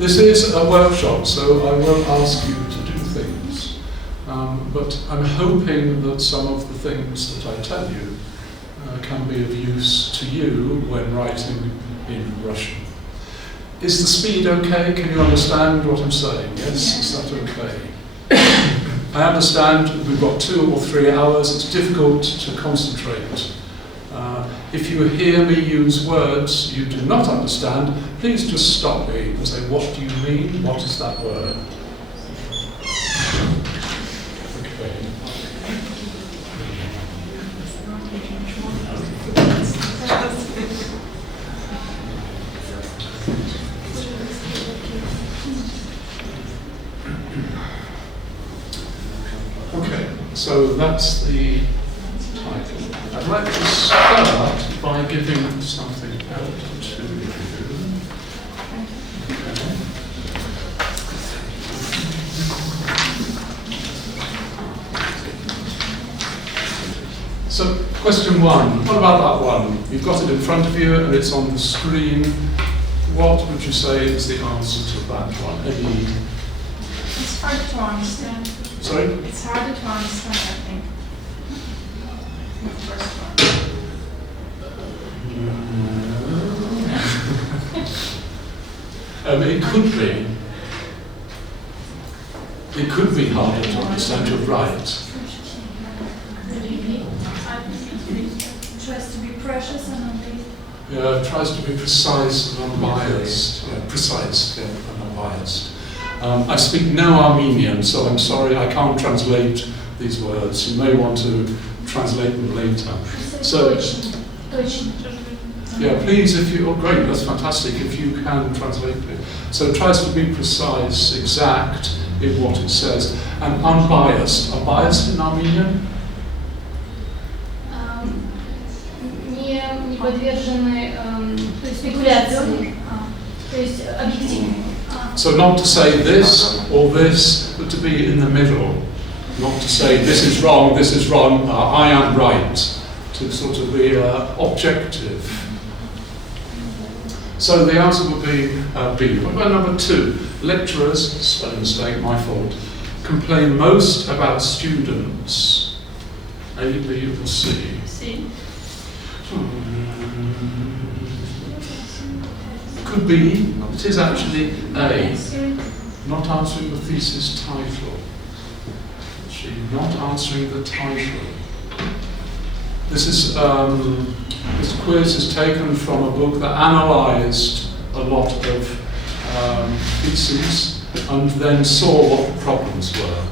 This is a workshop, so I will ask you to do things. But I'm hoping that some of the things that I tell you can be of use to you when writing in Russian. Is the speed okay? Can you understand what I'm saying? Yes, is that okay? I understand we've got 2 or 3 hours. It's difficult to concentrate. If you hear me use words you do not understand, please just stop me and say, what do you mean? What is that word? Okay, so that's the title. I'd like to start by giving something out to you. Okay. So, question 1. What about that one? You've got it in front of you and it's on the screen. What would you say is the answer to that one? Any? It's hard to understand. Sorry? It's harder to understand, I think. The first one. It could be. It could be harder to understand. You're right. It tries to be precious and unbiased. Yeah, it tries to be precise and unbiased. Yeah, precise and unbiased. I speak no Armenian, so I'm sorry I can't translate these words. You may want to translate them later. So, yeah, please, if you, oh great, that's fantastic, if you can translate it. So it tries to be precise, exact in what it says, and unbiased. Unbiased in Armenian? Не подвержены спекуляции, то есть объективны. So not to say this or this, but to be in the middle. Not to say this is wrong, I am right. To sort of be objective. So the answer would be B. What about number 2? Lecturers, spelling mistake, my fault, complain most about students. A, B or C? C. Could be, it is actually A. Not answering the thesis title. She not answering the title. This is this quiz is taken from a book that analysed a lot of theses and then saw what the problems were.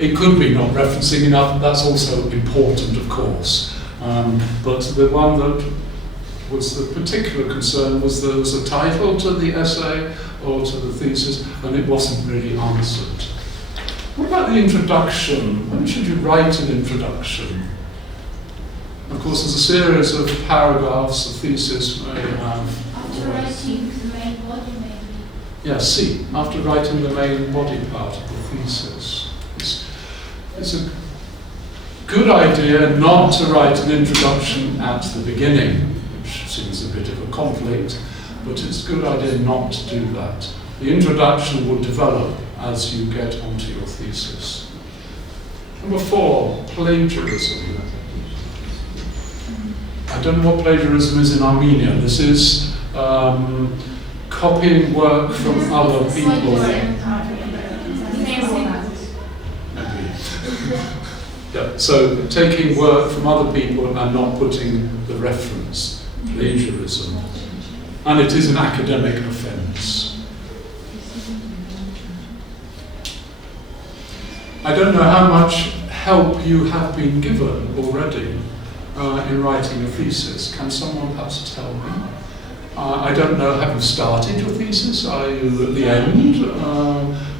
It could be not referencing enough. That's also important, of course. But the one that was the particular concern was there was a title to the essay or to the thesis, and it wasn't really answered. What about the introduction? When should you write an introduction? Of course, there's a series of paragraphs, a thesis may have... After writing the main body, maybe. Yeah, C. After writing the main body part of the thesis. It's a good idea not to write an introduction at the beginning, which seems a bit of a conflict, but it's a good idea not to do that. The introduction will develop as you get onto your thesis. Number 4, plagiarism. I don't know what plagiarism is in Armenia. This is copying work from other people. Yeah, so taking work from other people and not putting the reference, plagiarism. And it is an academic offence. I don't know how much help you have been given already in writing a thesis. Can someone perhaps tell me? I don't know, have you started your thesis? Are you at the end?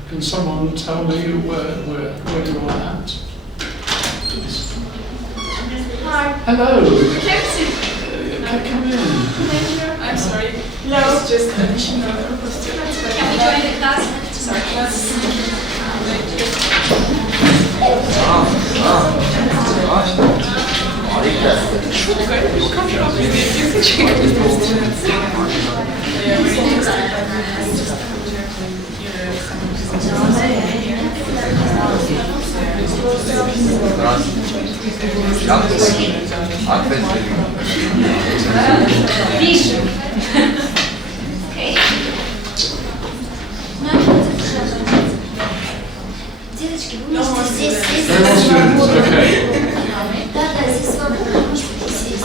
Can someone tell me where you are at? Hi. Hello. Come in. I'm sorry. No. It's just additional group of students. Can we join the class? Sorry, class. Вижу. Деточки, вы можете здесь сесть. Okay. Да, здесь свободно, можете сесть.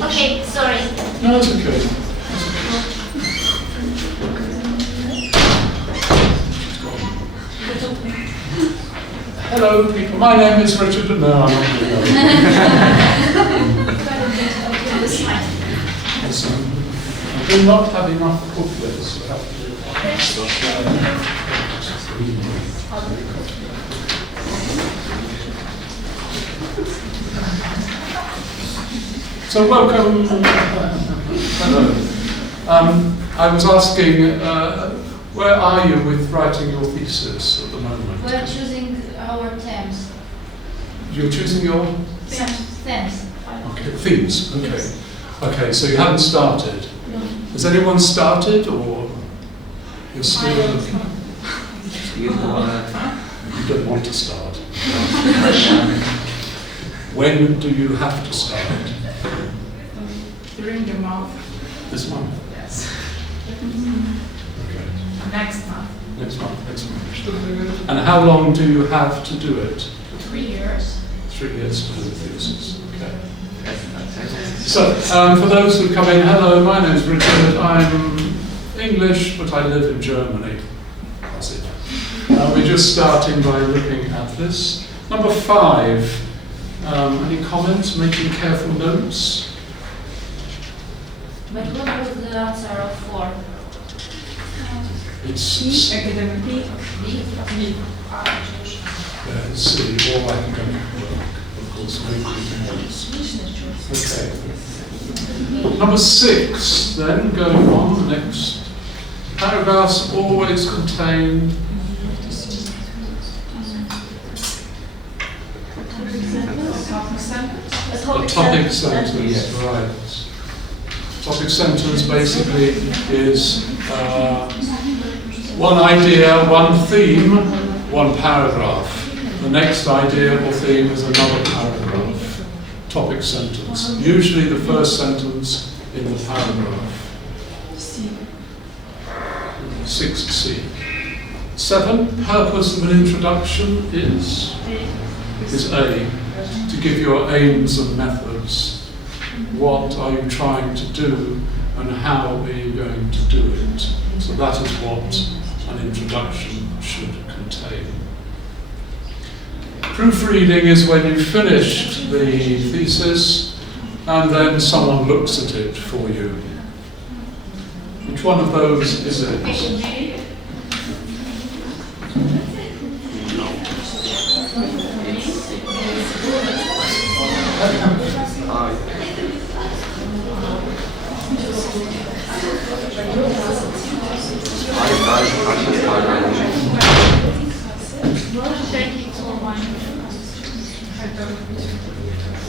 Окей, sorry. No, it's okay. Hello, people. My name is Richard. No, I'm not doing that. I do not have enough couplets. So I have to do So welcome. Hello. I was asking, where are you with writing your thesis at the moment? We are choosing our themes. You're choosing your Themes. okay, themes. Okay. Okay, so you haven't started. No. Has anyone started, or you're still looking? You don't want to start. When do you have to start? During the month. This month? Yes. Okay. Next month. Next month, next month. And how long do you have to do it? 3 years. 3 years to do the thesis. Okay. So, for those who come in, hello, my name is Richard. I'm English, but I live in Germany. That's it. We're just starting by looking at this. Number 5. Any comments? Making careful notes? But what was the answer of 4? It's Academic. B? it's C, or academic work, of course, making notes. Okay. Number 6, then, going on, the next. Paragraphs always contain a topic sentence, right. Topic sentence basically is one idea, one theme, one paragraph. The next idea or theme is another paragraph. Topic sentence. Usually the first sentence in the paragraph. 6C. 7. Purpose of an introduction is A. To give your aims and methods. What are you trying to do and how are you going to do it? So that is what an introduction should contain. Proofreading is when you've finished the thesis and then someone looks at it for you. Which one of those is it?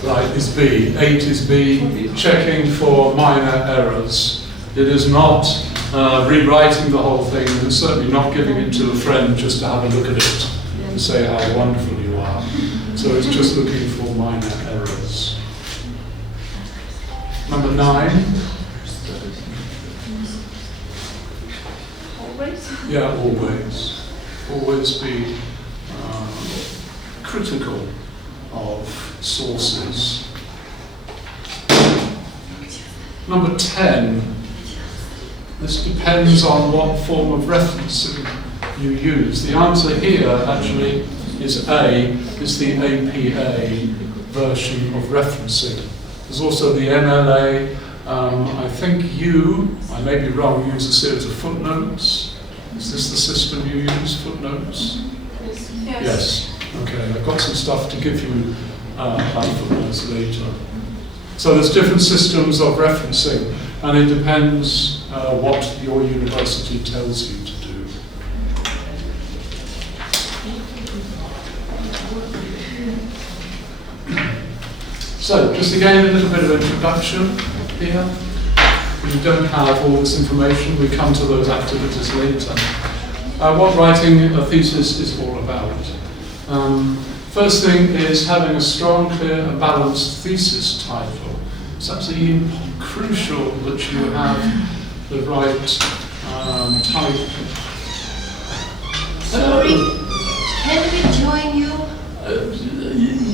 Right, is B. 8 is B, checking for minor errors. It is not rewriting the whole thing, and certainly not giving it to a friend just to have a look at it and say how wonderful you are. So it's just looking for minor errors. Number 9. Always? Yeah, always. Always be critical of sources. Number 10. This depends on what form of referencing you use. The answer here actually is A, is the APA version of referencing. There's also the MLA. I think you, I may be wrong, use a series of footnotes. Is this the system you use, footnotes? Yes. Okay, I've got some stuff to give you about footnotes later. So there's different systems of referencing, and it depends what your university tells you to do. So, just again a little bit of introduction here. You don't have all this information, we come to those activities later. What writing a thesis is all about. First thing is having a strong, clear and balanced thesis title. It's absolutely crucial that you have the right title. Sorry, can we join you?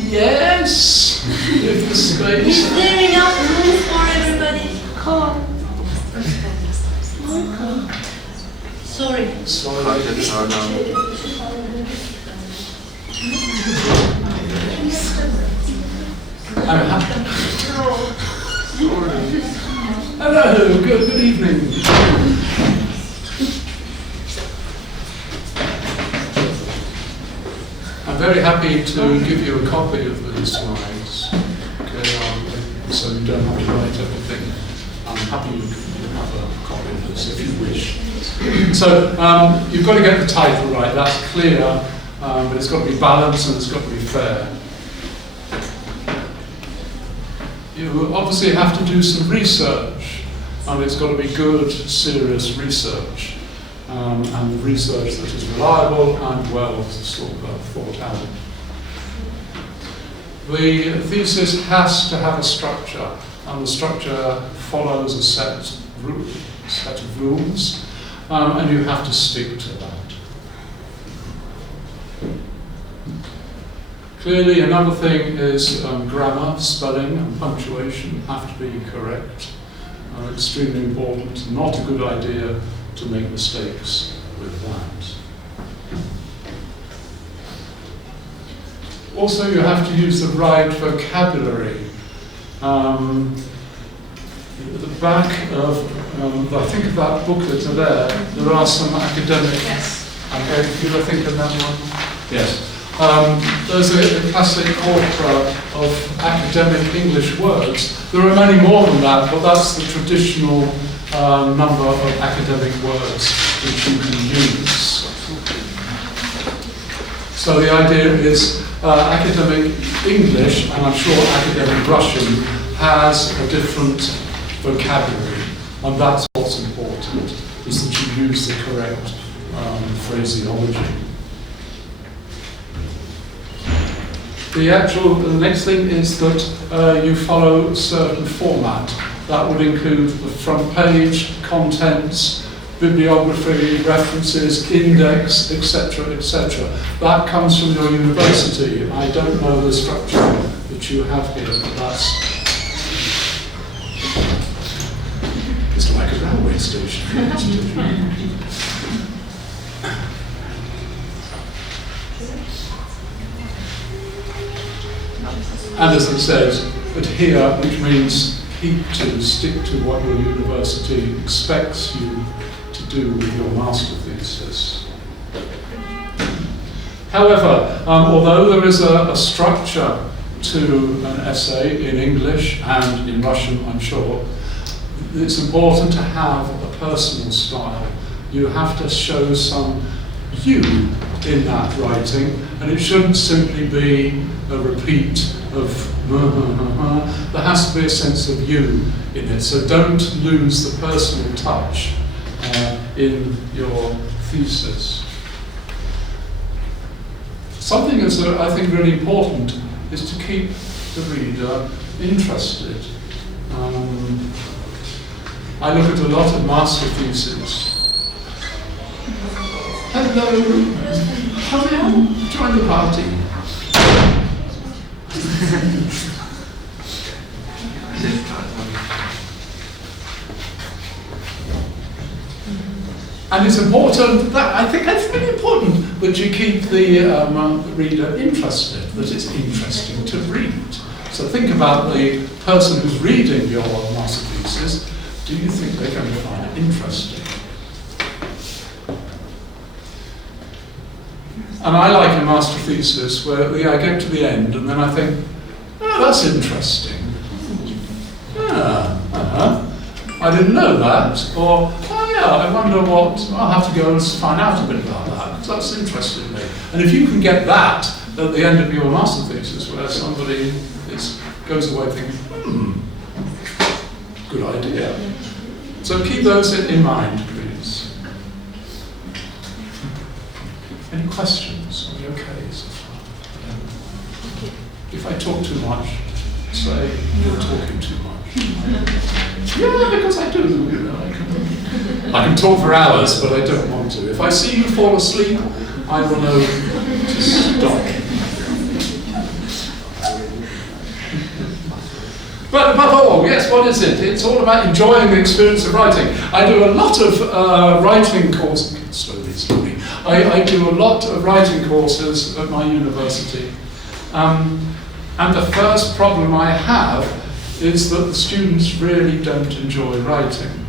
Yes, if the space. Is there enough room for everybody? Come. Sorry. I'm happy. Hello, good evening. I'm very happy to give you a copy of these slides, okay, so you don't have to write everything. I'm happy you can have a copy of this if you wish. So you've got to get the title right, that's clear, but it's got to be balanced and it's got to be fair. You obviously have to do some research, and it's got to be good, serious research, and research that is reliable and well thought out. The thesis has to have a structure, and the structure follows a set of rules, and you have to stick to that. Clearly, another thing is grammar, spelling and punctuation have to be correct. Extremely important, not a good idea to make mistakes with that. Also, you have to use the right vocabulary. At the back of, I think of that booklet there are some academic. Yes. Okay, do you think of that one? Yes. There's a classic corpora of academic English words. There are many more than that, but that's the traditional number of academic words which you can use. So the idea is academic English, and I'm sure academic Russian, has a different vocabulary, and that's what's important, is that you use the correct phraseology. The next thing is that you follow a certain format. That would include the front page, contents, bibliography, references, index, etc., etc. That comes from your university. I don't know the structure that you have here, but that's... It's like a railway station. And as it says, adhere, which means keep to, stick to what your university expects you to do with your master thesis. However, although there is a structure to an essay in English and in Russian, I'm sure, it's important to have a personal style. You have to show some you in that writing, and it shouldn't simply be a repeat of there has to be a sense of you in it, so don't lose the personal touch in your thesis. Something that's I think really important is to keep the reader interested. I look at a lot of master theses. Hello, come in, join the party. And it's important that, I think it's really important that you keep the reader interested, that it's interesting to read. So think about the person who's reading your master thesis. Do you think they're going to find it interesting? And I like a master thesis where I get to the end and then I think, oh, that's interesting. I didn't know that. Or, oh yeah, I wonder what, I'll have to go and find out a bit about that, because that's interested me. And if you can get that at the end of your master thesis, where somebody goes away thinking, good idea. So keep those in mind, please. Any questions? Are we okay so far? If I talk too much, say, you're talking too much. Yeah, because I do, you know. I can talk for hours, but I don't want to. If I see you fall asleep, I will know to stop. But above all, yes, what is it? It's all about enjoying the experience of writing. I do a lot of writing courses, slowly. I do a lot of writing courses at my university. And the first problem I have is that the students really don't enjoy writing.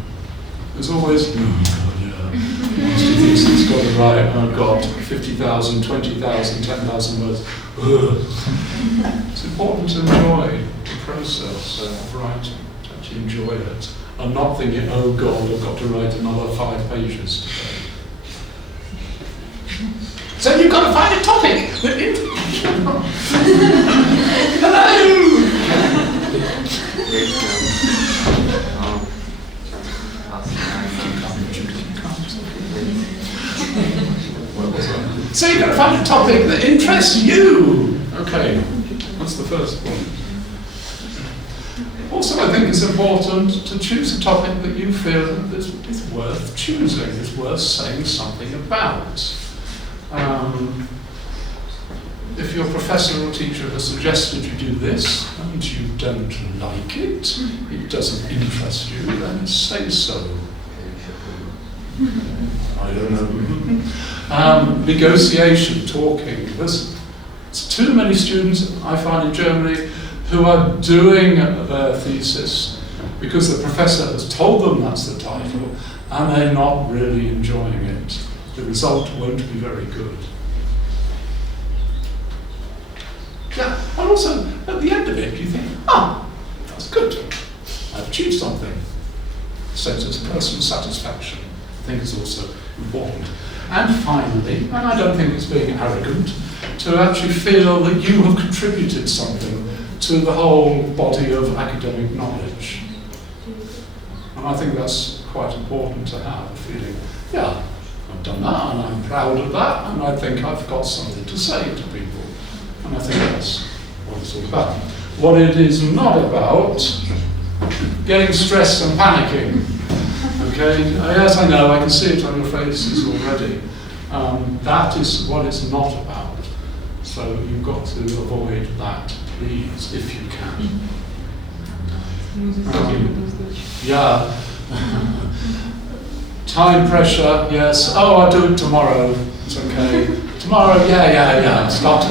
There's always, oh God, yeah, he's got to write, oh God, 50,000, 20,000, 10,000 words. Ugh. It's important to enjoy the process of writing, to actually enjoy it, and not thinking, oh God, I've got to write another 5 pages today. So you've got to find a topic that So you've got to find a topic that interests you. Okay, that's the first point. Also, I think it's important to choose a topic that you feel is worth choosing, is worth saying something about. If your professor or teacher has suggested you do this and you don't like it, it doesn't interest you, then say so. I don't know. Negotiation, talking. There's too many students, I find, in Germany who are doing their thesis because the professor has told them that's the title and they're not really enjoying it. The result won't be very good. Yeah, and also, at the end of it, you think, that's good. I've achieved something. Sense of personal satisfaction, I think, is also important. And finally, and I don't think it's being arrogant, to actually feel that you have contributed something to the whole body of academic knowledge. And I think that's quite important to have, a feeling, yeah, I've done that, and I'm proud of that, and I think I've got something to say to people. And I think that's what it's all about. What it is not about, getting stressed and panicking. Okay? Yes, I know, I can see it on your faces already. That is what it's not about. So you've got to avoid that, please, if you can. Yeah. Time pressure, yes. Oh, I'll do it tomorrow. It's okay. Tomorrow, yeah. Start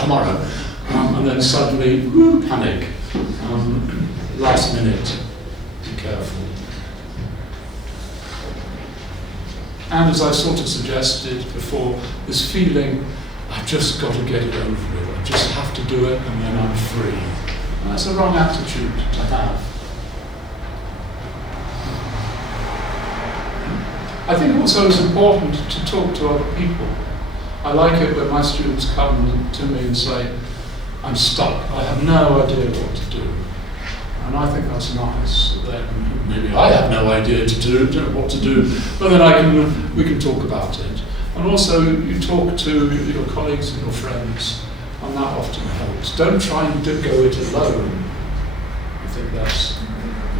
tomorrow. And then suddenly, panic. Last minute. Be careful. And as I sort of suggested before, this feeling, I've just got to get it over with. I just have to do it and then I'm free. And that's a wrong attitude to have. I think also it's important to talk to other people. I like it when my students come to me and say, I'm stuck, I have no idea what to do. And I think that's nice. Then maybe I have no idea what to do, but then we can talk about it. And also you talk to your colleagues and your friends, and that often helps. Don't try and go it alone. I think that's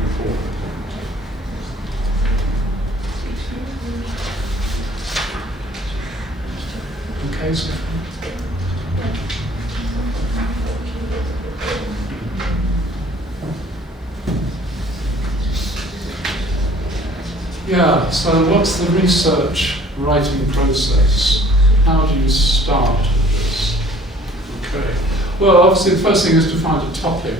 important. Okay, so yeah, so what's the research writing process? How do you start with this? Okay. Well, obviously the first thing is to find a topic.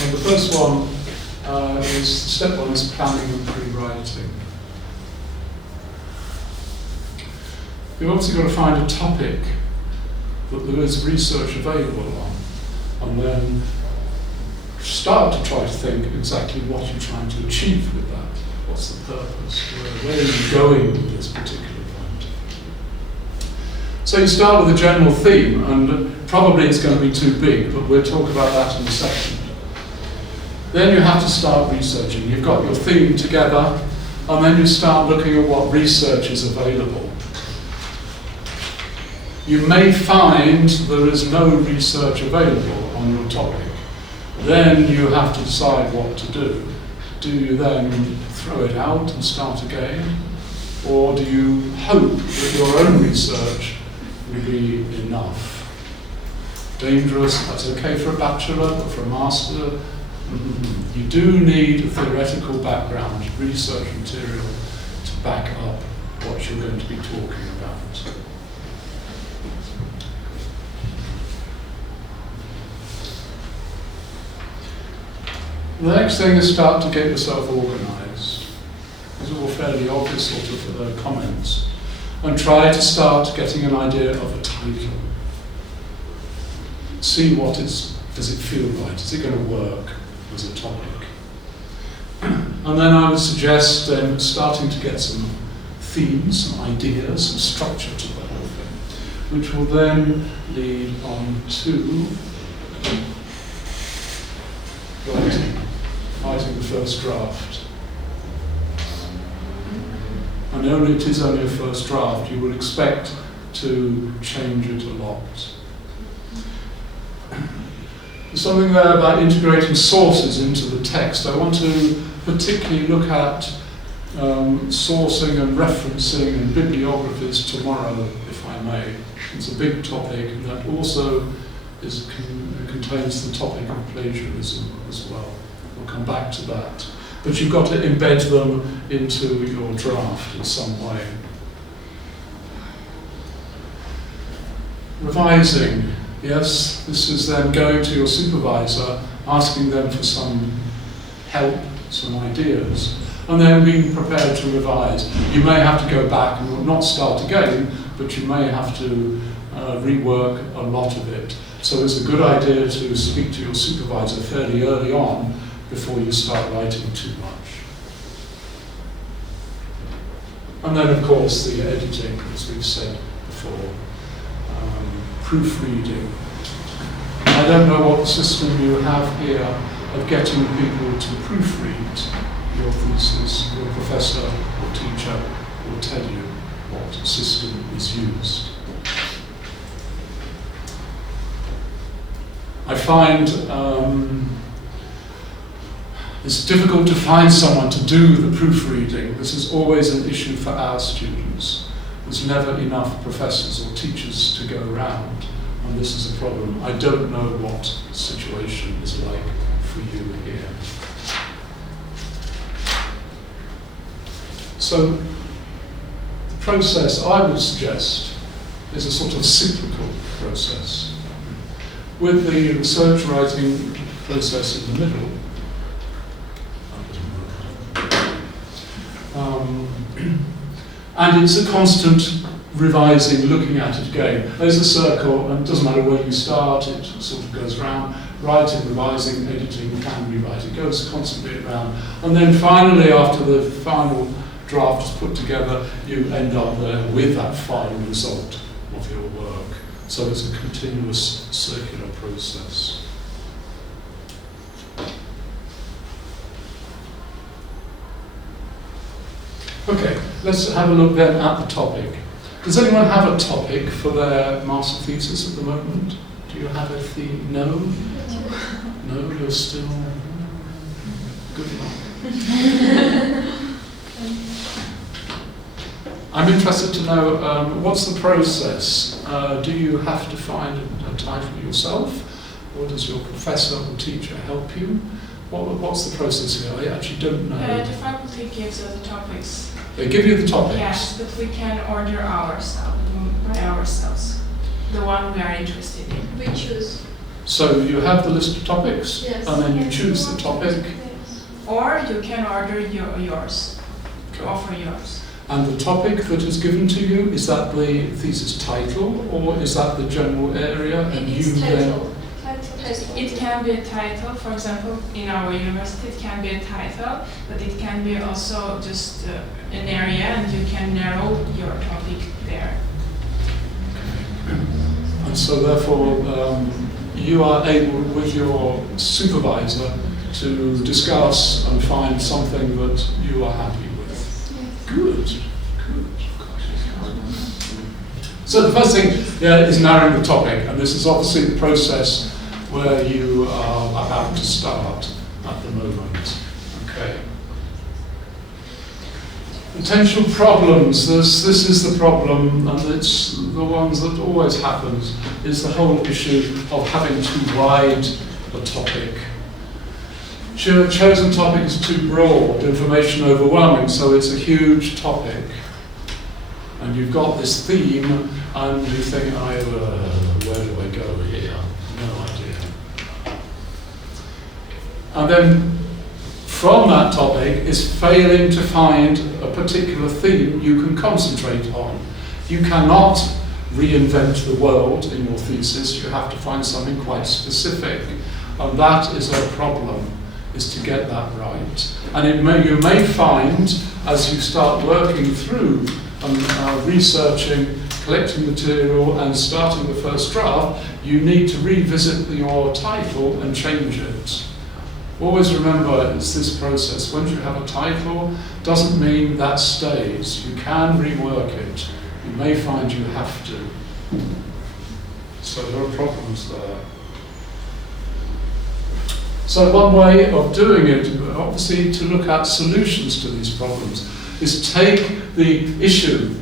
And the first one step one is planning and pre-writing. You've obviously got to find a topic that there is research available on, and then start to try to think exactly what you're trying to achieve with that. What's the purpose? Where are you going with this particular point? So you start with a general theme, and probably it's going to be too big, but we'll talk about that in a second. Then you have to start researching. You've got your theme together, and then you start looking at what research is available. You may find there is no research available on your topic. Then you have to decide what to do. Do you then throw it out and start again? Or do you hope that your own research will be enough? Dangerous, that's okay for a bachelor, but for a master, you do need a theoretical background, research material to back up what you're going to be talking about. The next thing is start to get yourself organised. These are all fairly obvious sort of comments. And try to start getting an idea of a title. See does it feel right? Is it going to work as a topic? And then I would suggest starting to get some themes, some ideas, some structure to the whole thing, which will then lead on to writing the first draft. And it is only a first draft. You will expect to change it a lot. There's something there about integrating sources into the text. I want to particularly look at sourcing and referencing and bibliographies tomorrow, if I may. It's a big topic, and that also contains the topic of plagiarism as well. We'll come back to that. But you've got to embed them into your draft in some way. Revising. Yes, this is then going to your supervisor, asking them for some help, some ideas, and then being prepared to revise. You may have to go back and not start again, but you may have to rework a lot of it. So it's a good idea to speak to your supervisor fairly early on before you start writing too much. And then, of course, the editing, as we've said before. Proofreading. I don't know what system you have here of getting people to proofread your thesis. Your professor or teacher will tell you what system is used. I find it's difficult to find someone to do the proofreading. This is always an issue for our students. There's never enough professors or teachers to go around, and this is a problem. I don't know what the situation is like for you here. So the process I would suggest is a sort of cyclical process, with the research writing process in the middle. And it's a constant revising, looking at it again. There's a circle, and it doesn't matter where you start, it sort of goes round. Writing, revising, editing, can rewrite. It goes constantly around. And then finally, after the final draft is put together, you end up there with that final result of your work. So it's a continuous circular process. Okay, let's have a look then at the topic. Does anyone have a topic for their master thesis at the moment? Do you have a theme? No? No, you're still... Good luck. I'm interested to know, what's the process? Do you have to find a title yourself? Or does your professor or teacher help you? What's the process here? I actually don't know. The faculty gives us the topics. They give you the topics? Yes, but we can order by ourselves. The one we are interested in. We choose. So you have the list of topics, Yes. and then you choose the topic. Or you can order yours, Okay. offer yours. And the topic that is given to you, is that the thesis title, or is that the general area? And It you is then title. It can be a title, for example, in our university it can be a title, but it can be also just an area, and you can narrow your topic there. And so therefore, you are able, with your supervisor, to discuss and find something that you are happy with. Good. So the first thing is narrowing the topic, and this is obviously the process where you are about to start at the moment. Okay. Potential problems. This is the problem, and it's the ones that always happens, is the whole issue of having too wide a topic. Chosen topic is too broad, information overwhelming, so it's a huge topic. And you've got this theme, and you think, where do I go here? No idea. And then from that topic is failing to find a particular theme you can concentrate on. You cannot reinvent the world in your thesis, you have to find something quite specific. And that is a problem, is to get that right. And you may find, as you start working through researching, collecting material and starting the first draft, you need to revisit your title and change it. Always remember, it's this process. Once you have a title, doesn't mean that stays. You can rework it. You may find you have to. So there are problems there. So one way of doing it, obviously, to look at solutions to these problems, is take the issue.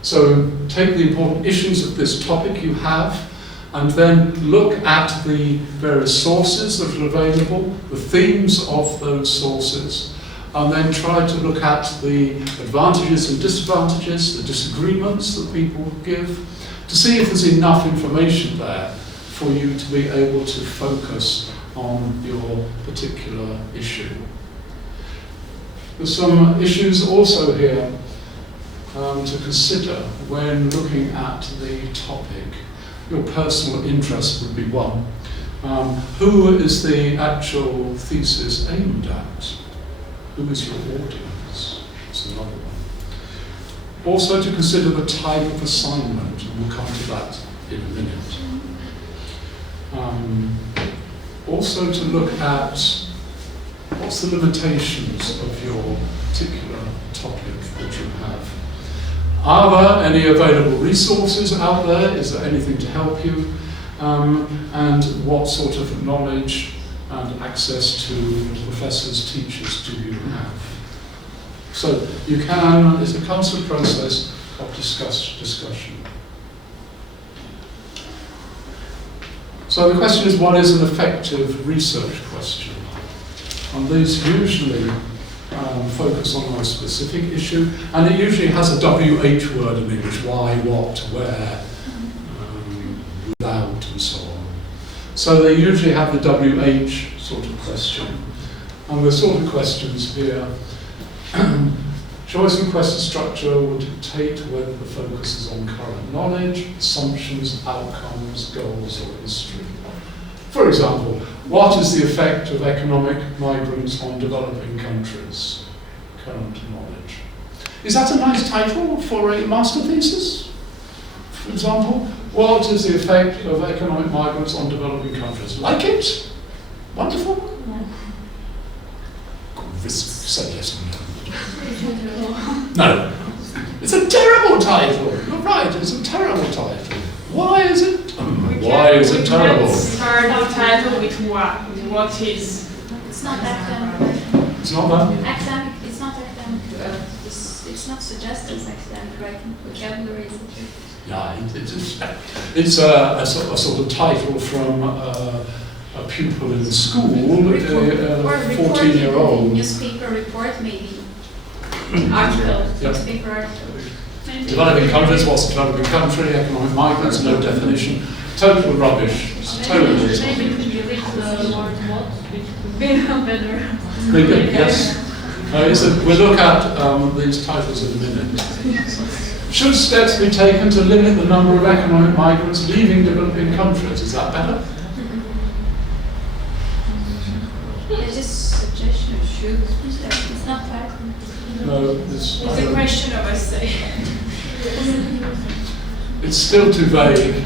So take the important issues of this topic you have, and then look at the various sources that are available, the themes of those sources, and then try to look at the advantages and disadvantages, the disagreements that people give, to see if there's enough information there for you to be able to focus on your particular issue. There's some issues also here to consider when looking at the topic. Your personal interest would be one. Who is the actual thesis aimed at? Who is your audience? That's another one. Also to consider the type of assignment, and we'll come to that in a minute. Also to look at what's the limitations of your particular topic that you have. Are there any available resources out there? Is there anything to help you? And what sort of knowledge and access to professors, teachers do you have? So you can, it's a constant process of discussion. So the question is, what is an effective research question? And these usually focus on a specific issue, and it usually has a WH word in English: why, what, where, without, and so on. So they usually have the WH sort of question. And the sort of questions here, choice and question structure will dictate whether the focus is on current knowledge, assumptions, outcomes, goals, or history. For example, what is the effect of economic migrants on developing countries? Current knowledge. Is that a nice title for a master thesis? For example, what is the effect of economic migrants on developing countries? Like it? Wonderful? Say yes or no. No. It's a terrible title. You're right, it's a terrible title. Why is it? Why is it terrible? Start the title with what? With what is? It's not academic. It's not that? Academic, it's not academic. It's not suggested as academic writing. Vocabulary is Yeah, it's a sort of title from a pupil in school, or a 14-year-old. Newspaper report, maybe. Article. Newspaper article. Developing countries, what's a developing country? Economic migrants, no definition. Total rubbish. It's total rubbish. Maybe you read the word what, which would be better. Maybe, yes. We'll look at these titles in a minute. Should steps be taken to limit the number of economic migrants leaving developing countries? Is that better? It's just suggestion. Should. It's not title. No, it's a question of essay. It's still too vague.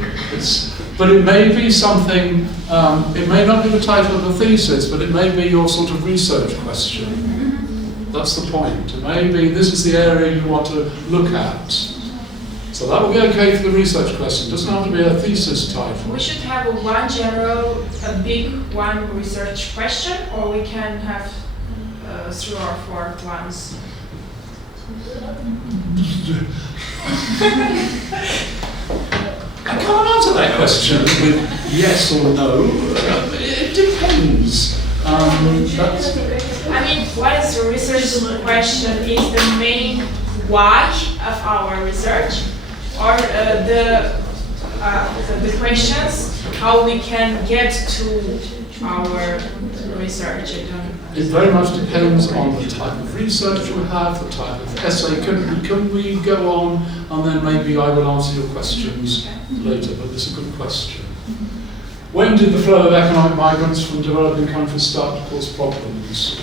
But it may be something, it may not be the title of the thesis, but it may be your sort of research question. That's the point. It may be, this is the area you want to look at. So that will be okay for the research question. It doesn't have to be a thesis title. We should have one general, a big one research question, or we can have 3 or 4 ones. I can't answer that question with yes or no. It depends. I mean, what is the research question? Is the main why of our research, or the questions how we can get to our research? It very much depends on the type of research we have, the type of essay. Can we go on, and then maybe I will answer your questions later, but it's a good question. When did the flow of economic migrants from developing countries start to cause problems?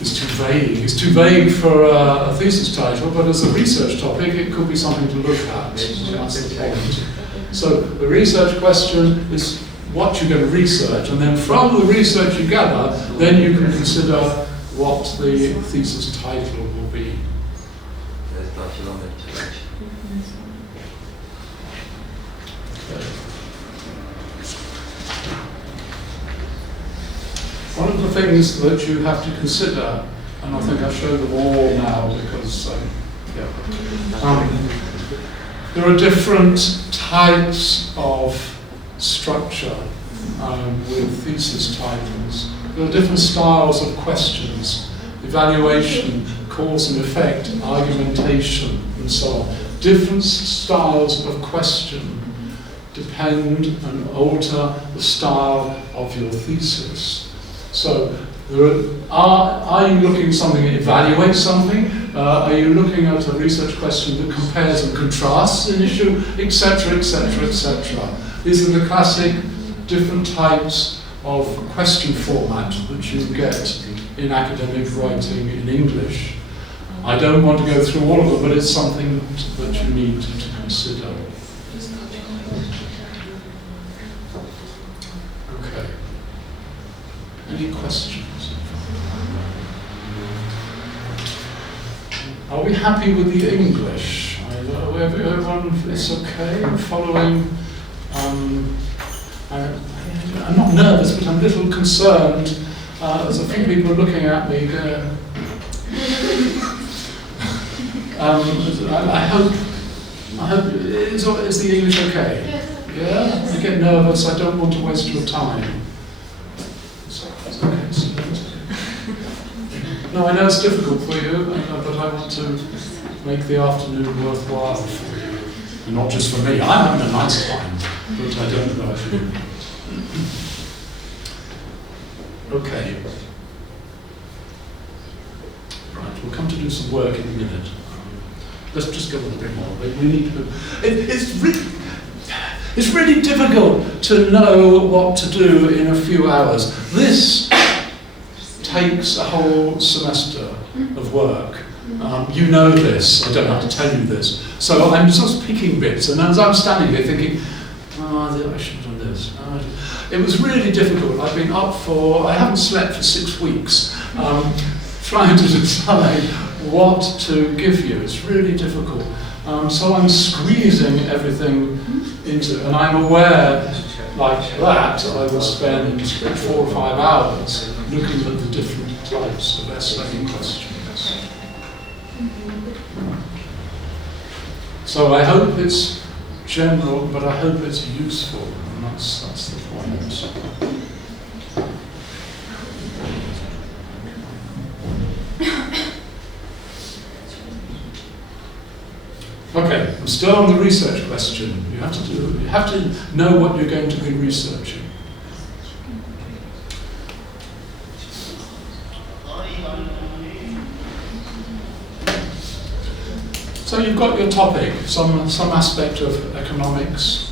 It's too vague. It's too vague for a thesis title, but as a research topic, it could be something to look at. That's the point. So the research question is what you're going to research, and then from the research you gather, then you can consider what the thesis title will be. Okay. One of the things that you have to consider, and I think I've shown them all now because there are different types of structure with thesis titles. There are different styles of questions: evaluation, cause and effect, argumentation, and so on. Different styles of question depend and alter the style of your thesis. So, are you looking at something that evaluates something? Are you looking at a research question that compares and contrasts an issue, etc., etc., etc.? These are the classic different types of question format that you get in academic writing in English. I don't want to go through all of them, but it's something that you need to consider. Okay. Any questions? Are we happy with the English? Everyone is okay following? I'm not nervous, but I'm a little concerned. There's a few people looking at me. I hope is the English okay? Yeah? I get nervous. I don't want to waste your time. It's okay. No, I know it's difficult for you, but I want to make the afternoon worthwhile for you. And not just for me. I'm having a nice time, but I don't know if you. Okay. Right, we'll come to do some work in a minute. Let's just go a little bit more. We need to. It's really difficult to know what to do in a few hours. This takes a whole semester of work. You know this. I don't have to tell you this. So I'm just picking bits, and as I'm standing there thinking, I should have done this. It was really difficult. I've been up I haven't slept for 6 weeks, trying to decide what to give you. It's really difficult. So I'm squeezing everything into, and I'm aware, like that, I will spend 4 or 5 hours looking at the different types of essay questions. So I hope it's general, but I hope it's useful, and that's the point. Okay, I'm still on the research question. You have to know what you're going to be researching. So you've got your topic, some aspect of economics.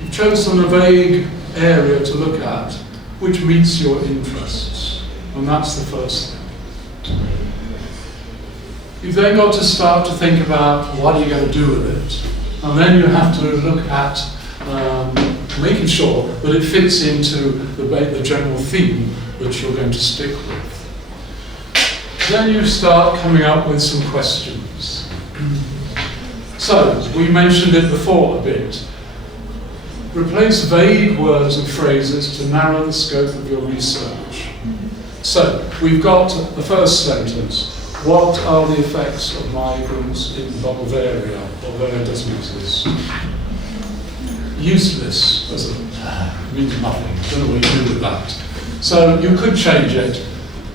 You've chosen a vague area to look at, which meets your interests, and that's the first thing. You've then got to start to think about what are you going to do with it. And then you have to look at making sure that it fits into the general theme that you're going to stick with. Then you start coming up with some questions. So, we mentioned it before a bit. Replace vague words and phrases to narrow the scope of your research. So, we've got the first sentence. What are the effects of migrants in Bulgaria? Bulgaria doesn't exist. Useless as means nothing. Don't know what you do with that. So you could change it.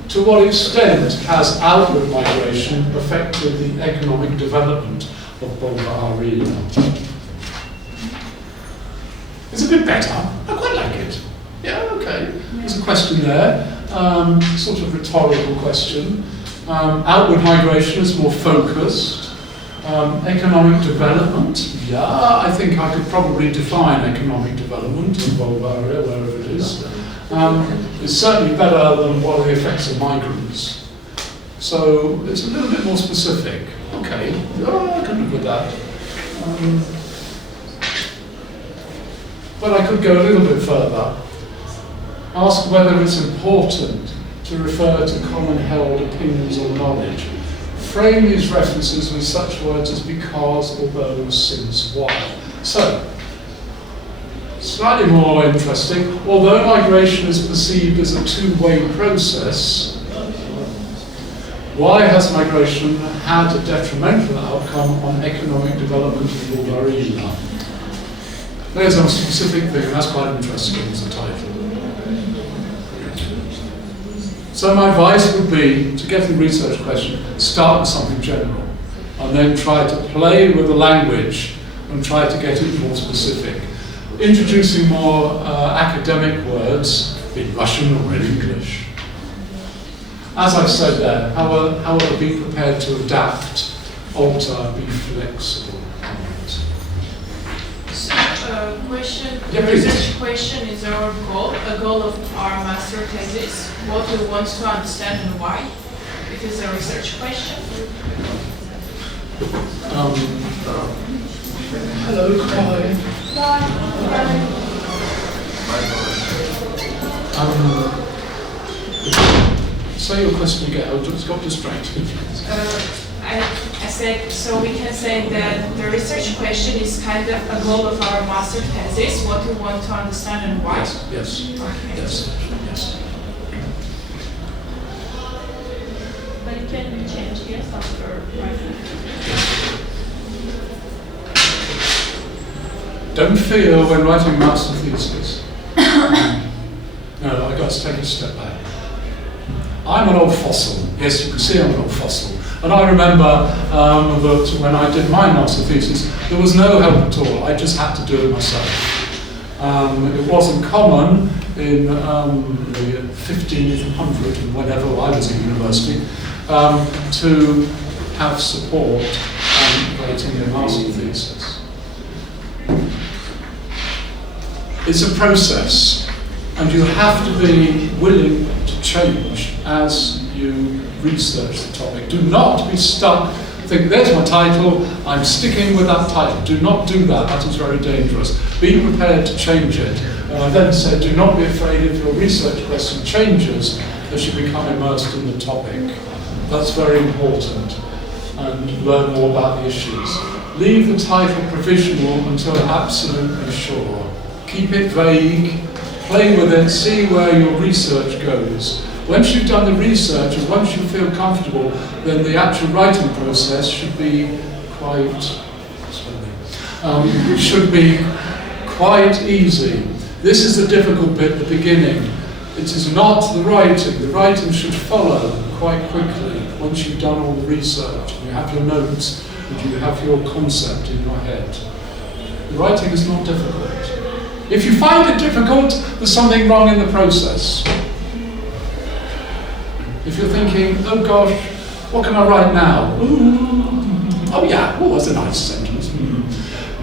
To what extent has outward migration affected the economic development of Bulgaria? It's a bit better. I quite like it. Yeah, okay. There's a question there. Sort of rhetorical question. Outward migration is more focused. Economic development, yeah, I think I could probably define economic development in Bulgaria, wherever it is. It's certainly better than what are the effects of migrants. So it's a little bit more specific. Okay, I can live with that. But I could go a little bit further. Ask whether it's important to refer to common held opinions or knowledge. Frame these references with such words as because, although, since, while. So, slightly more interesting, although migration is perceived as a two-way process, why has migration had a detrimental outcome on economic development in Bulgaria? There's a specific thing, and that's quite interesting as a title. So my advice would be, to get the research question, start with something general, and then try to play with the language and try to get it more specific. Introducing more academic words in Russian or in English. As I've said there, however, be prepared to adapt, alter, be flexible. Question, Yeah, the please. research question is our goal, a goal of our master thesis, what we want to understand and why. It is a research question. Hello, Kai. Say your question again, I just got distracted. I said, so we can say that the research question is kind of a goal of our master thesis, what we want to understand and why. Yes. Okay. Yes. But it can be changed, yes, after writing. Don't fear when writing master thesis. No, I've got to take a step back. I'm an old fossil. Yes, you can see I'm an old fossil. And I remember that when I did my master thesis, there was no help at all. I just had to do it myself. It wasn't common in the 1500 and whenever I was at university to have support writing a master thesis. It's a process, and you have to be willing to change as you research the topic. Do not be stuck, think there's my title, I'm sticking with that title. Do not do that, that is very dangerous. Be prepared to change it. And I then said, do not be afraid if your research question changes as you become immersed in the topic. That's very important, and learn more about the issues. Leave the title provisional until absolutely sure. Keep it vague, play with it, see where your research goes. Once you've done the research and once you feel comfortable, then the actual writing process should be quite easy. This is the difficult bit, the beginning. It is not the writing. The writing should follow quite quickly once you've done all the research and you have your notes and you have your concept in your head. The writing is not difficult. If you find it difficult, there's something wrong in the process. If you're thinking, oh gosh, what can I write now? Ooh, oh yeah, oh, that's a nice sentence.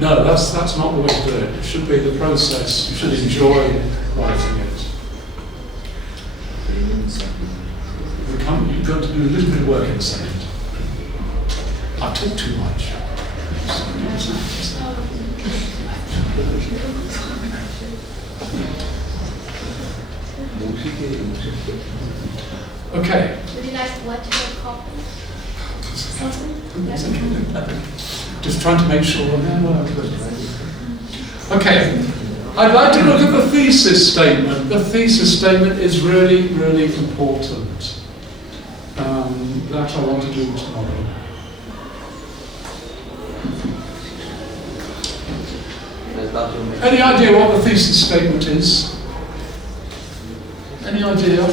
No, that's not the way to do it. It should be the process. You should enjoy writing it. You've got to do a little bit of work in a second. I've talked too much. Okay. Would you like what your copy? Just trying to make sure. Okay. I'd like to look at the thesis statement. The thesis statement is really, really important. That I want to do tomorrow. Any idea what the thesis statement is? Any idea?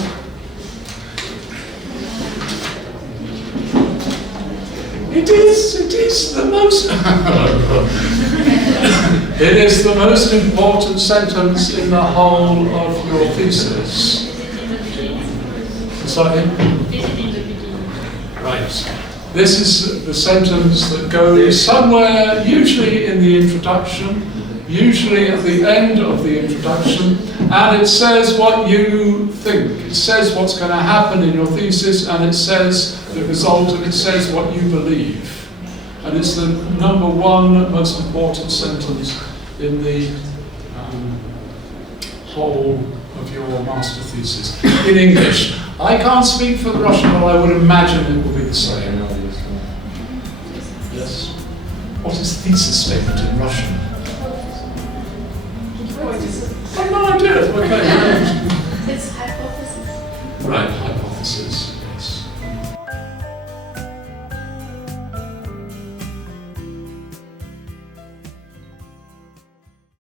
It is the most it is the most important sentence in the whole of your thesis. Sorry? Right. This is the sentence that goes somewhere, usually in the introduction, usually at the end of the introduction, and it says what you think. It says what's going to happen in your thesis, and it says the result, and it says what you believe. And it's the number one most important sentence in the whole of your master thesis. In English. I can't speak for the Russian, but I would imagine it will be the same. Yes? What is thesis statement in Russian?